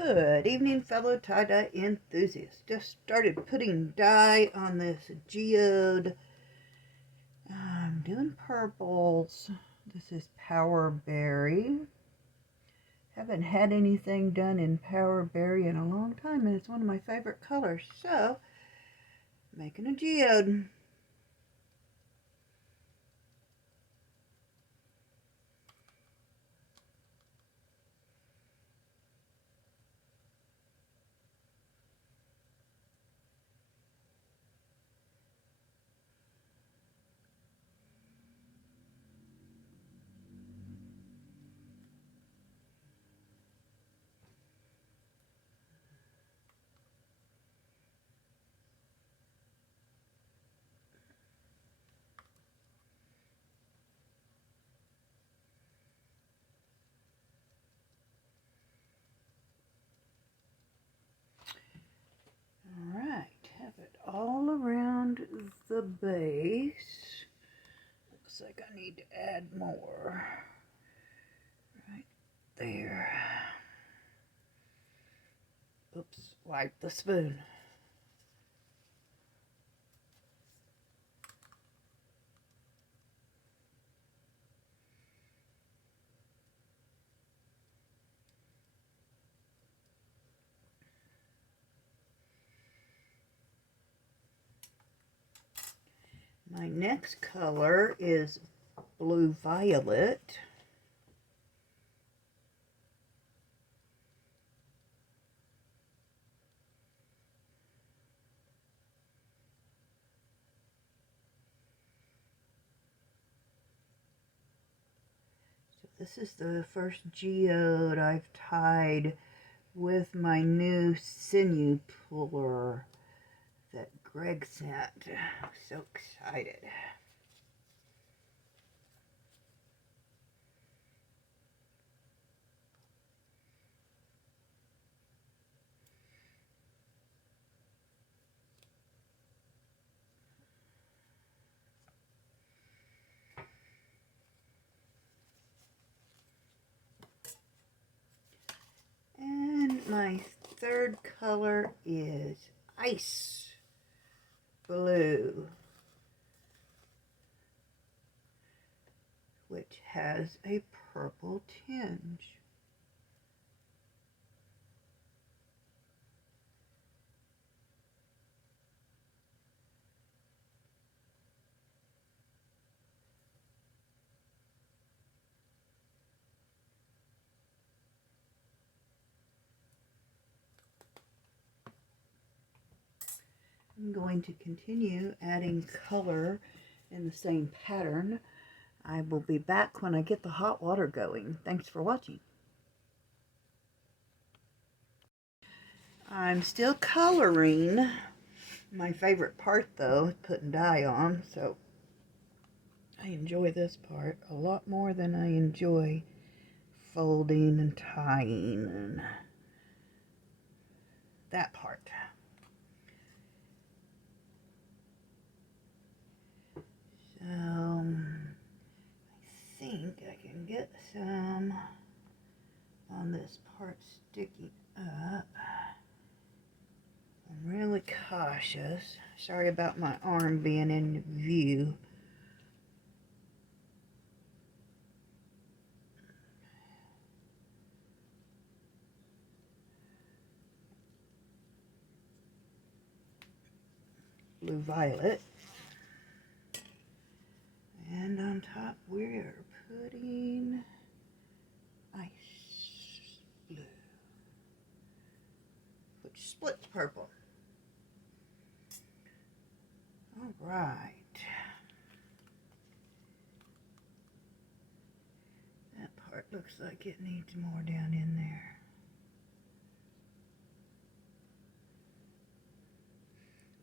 Good evening, fellow tie-dye enthusiasts. Just started putting dye on this geode. I'm doing purples. This is Power Berry. Haven't had anything done in Power Berry in a long time, and it's one of my favorite colors. So, making a geode. Alright, have it all around the base. Looks like I need to add more. Right there. Oops, wipe the spoon. My next color is blue violet. So this is the first geode I've tied with my new sinew puller that Greg sent. So excited. And my third color is ice blue, which has a purple tinge. I'm going to continue adding color in the same pattern. I will be back when I get the hot water going. Thanks for watching. I'm still coloring. My favorite part, though, is putting dye on, so I enjoy this part a lot more than I enjoy folding and tying and that part. So, I think I can get some on this part sticking up. I'm really cautious. Sorry about my arm being in view. Blue violet. And on top we're putting ice blue, which splits purple. All right. That part looks like it needs more down in there.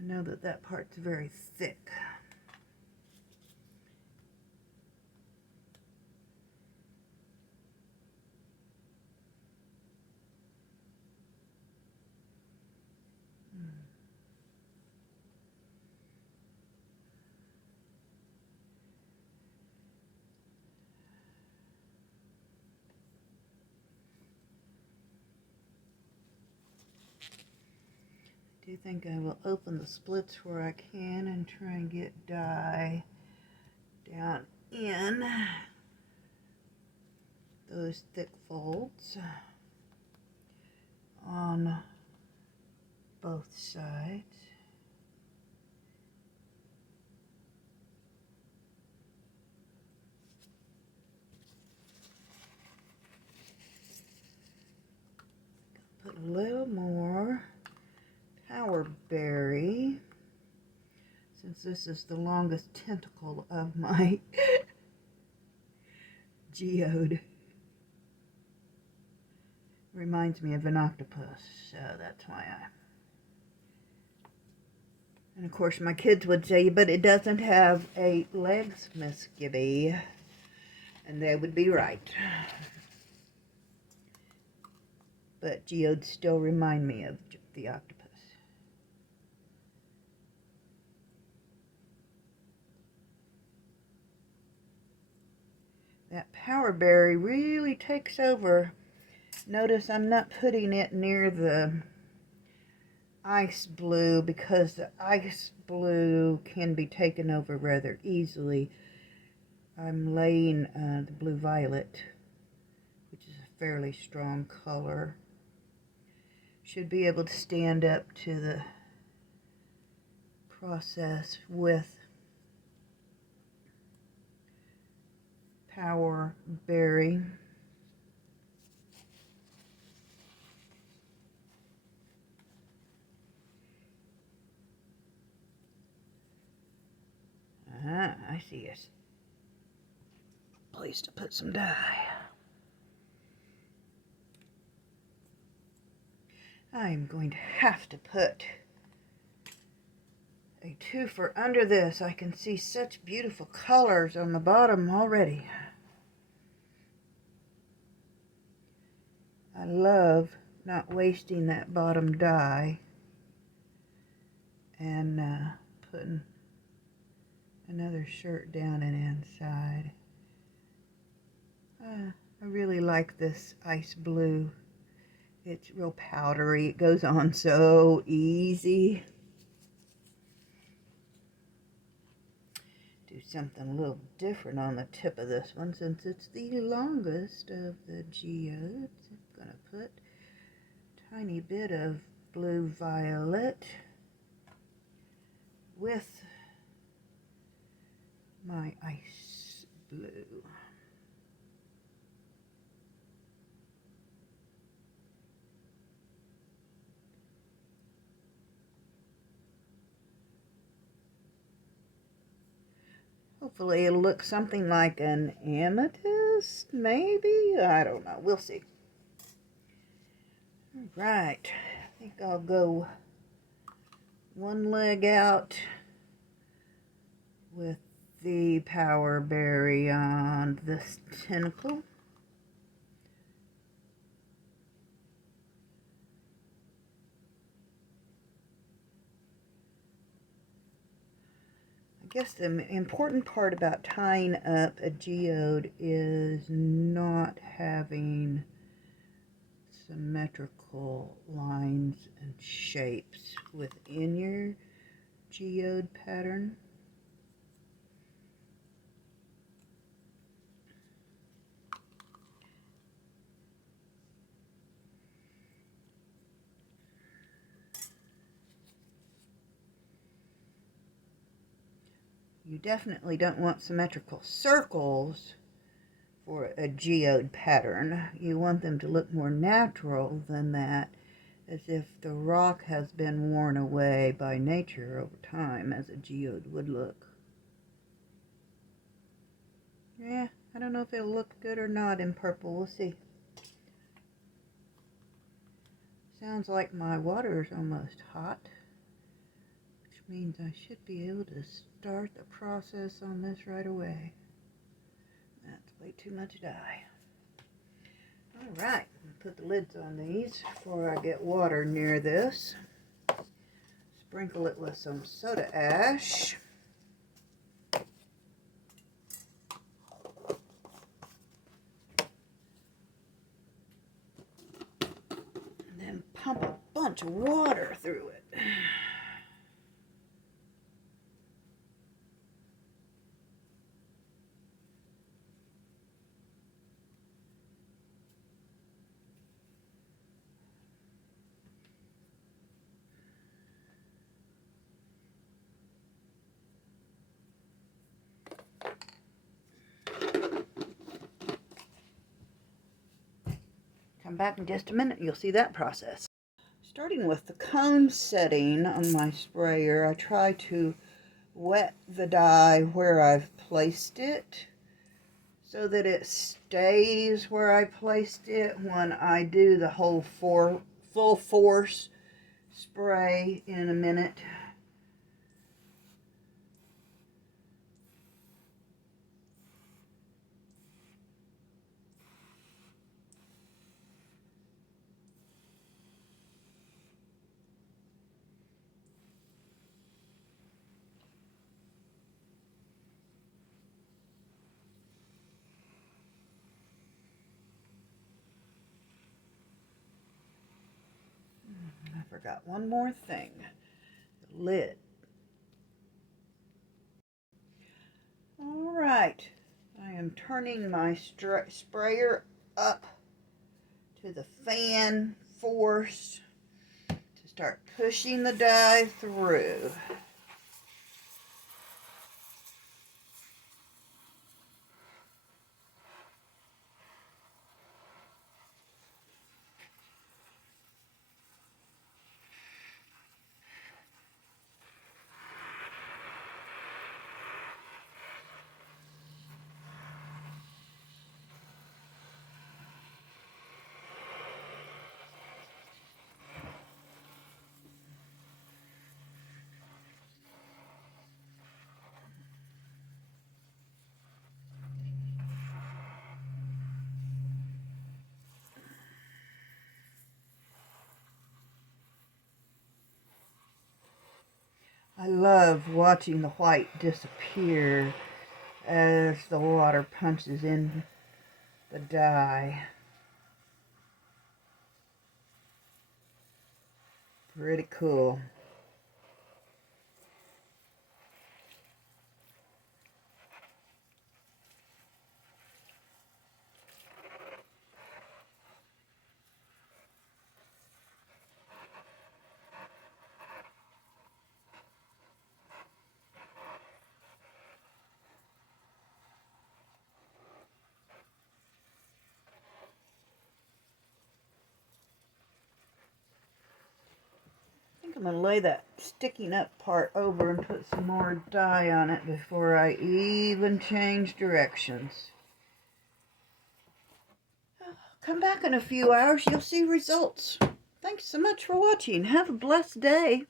I know that that part's very thick. do think I will open the splits where I can and try and get dye down in those thick folds on both sides. Put a little more power berry, since this is the longest tentacle of my geode. Reminds me of an octopus, so that's why and of course my kids would say, but it doesn't have 8 legs, Miss Gibby. And they would be right. But geodes still remind me of the octopus. That power berry really takes over. Notice I'm not putting it near the ice blue because the ice blue can be taken over rather easily. I'm laying the blue violet, which is a fairly strong color. Should be able to stand up to the process with power berry. I see a place to put some dye. I'm going to have to put a twofer under this. I can see such beautiful colors on the bottom already. I love not wasting that bottom dye and putting another shirt down and inside. I really like this ice blue. It's real powdery. It goes on so easy. Do something a little different on the tip of this one since it's the longest of the geodes. I'm going to put a tiny bit of blue violet with my ice blue. Hopefully it'll look something like an amethyst, maybe? I don't know. We'll see. All right. I think I'll go one leg out with the power berry on this tentacle. I guess the important part about tying up a geode is not having symmetrical lines and shapes within your geode pattern. You definitely don't want symmetrical circles for a geode pattern. You want them to look more natural than that, as if the rock has been worn away by nature over time, as a geode would look. Yeah, I don't know if it'll look good or not in purple. We'll see. Sounds like my water is almost hot, which means I should be able to start the process on this right away. That's way too much dye. Alright, put the lids on these before I get water near this. Sprinkle it with some soda ash. And then pump a bunch of water through it. Come back in just a minute, you'll see that process. Starting with the cone setting on my sprayer, I try to wet the dye where I've placed it so that it stays where I placed it when I do the whole full force spray in a minute. I forgot one more thing. The lid. Alright, I am turning my sprayer up to the fan force to start pushing the dye through. I love watching the white disappear as the water punches in the dye. Pretty cool. I think I'm going to lay that sticking up part over and put some more dye on it before I even change directions. Come back in a few hours, you'll see results. Thanks so much for watching. Have a blessed day.